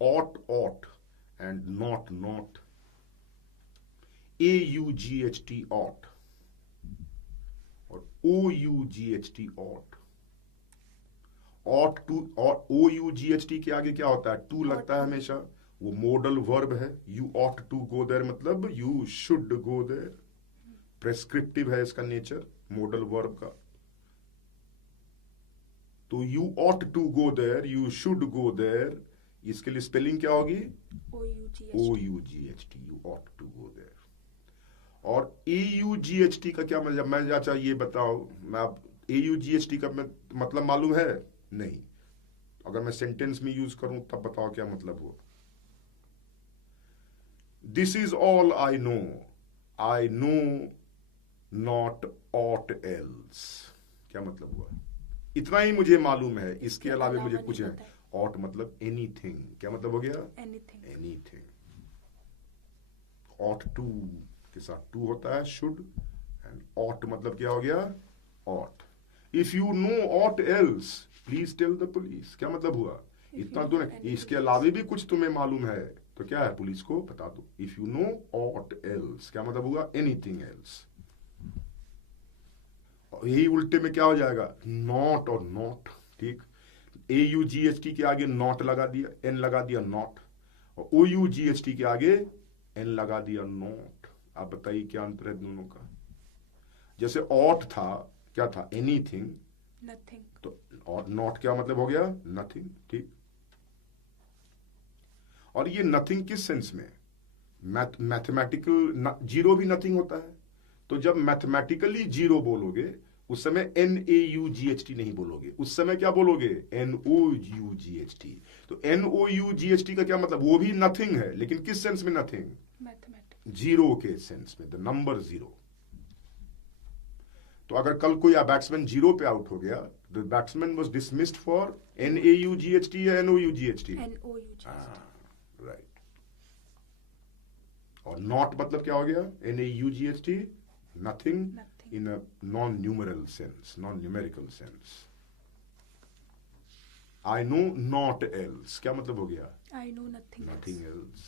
ought ought and not not. AUGHT ought और OUGHT ought. ought to और OUGHT के आगे क्या होता है? टू लगता है हमेशा. वो मॉडल वर्ब है. You ought to go there मतलब you should go there. Prescriptive है इसका नेचर मॉडल वर्ब का. तो you ought to go there, you should go there. इसके लिए स्पेलिंग क्या होगी? OUGHT. you ought to go there. और AUGHT का क्या मतलब? मैं चाचा ये बताओ. मैं आप AUGHT का मतलब मालूम है? नहीं. अगर मैं सेंटेंस में यूज करूं तब बताओ क्या मतलब हुआ. This is all I know not aught else. क्या मतलब हुआ? इतना ही मुझे मालूम है, इसके अलावा मुझे कुछ है. ऑट मतलब एनीथिंग. क्या मतलब हो गया? एनीथिंग. ऑट टू के साथ टू होता है शुड. एंड ऑट मतलब क्या हो गया? Aught. If you know aught else please tell the police. क्या मतलब हुआ? इतना तो नहीं, इसके अलावा भी कुछ तुम्हें मालूम है तो क्या है? पुलिस को बता दो. If you know aught else क्या मतलब हुआ? Anything else. यही उल्टे में क्या हो जाएगा? नॉट और नॉट. ठीक. AUGHT के आगे नॉट लगा दिया, एन लगा दिया नॉट. और OUGHT के आगे एन लगा दिया नॉट. आप बताइए क्या अंतर है दोनों का? जैसे ऑट था, क्या था? एनीथिंग. नथिंग. तो और नॉट क्या मतलब हो गया? नथिंग. ठीक. और ये नथिंग किस सेंस में? मैथमेटिकल जीरो भी नथिंग होता है. तो जब मैथमेटिकली जीरो बोलोगे उस समय NAUGHT नहीं बोलोगे. उस समय क्या बोलोगे? NOUGHT. तो NOUGHT का क्या मतलब? वो भी नथिंग है लेकिन किस सेंस में नथिंग? मैथमेटिक्स. जीरो के सेंस में. The number zero. तो अगर कल कोई बैट्समैन जीरो पे आउट हो गया, the batsman was dismissed for NAUGHT या NOUGHT? राइट. और नॉट मतलब क्या हो गया? NAUGHT. Nothing in a non-numeral sense, non-numerical sense. I know not else. क्या मतलब हो गया? I know nothing Nothing else.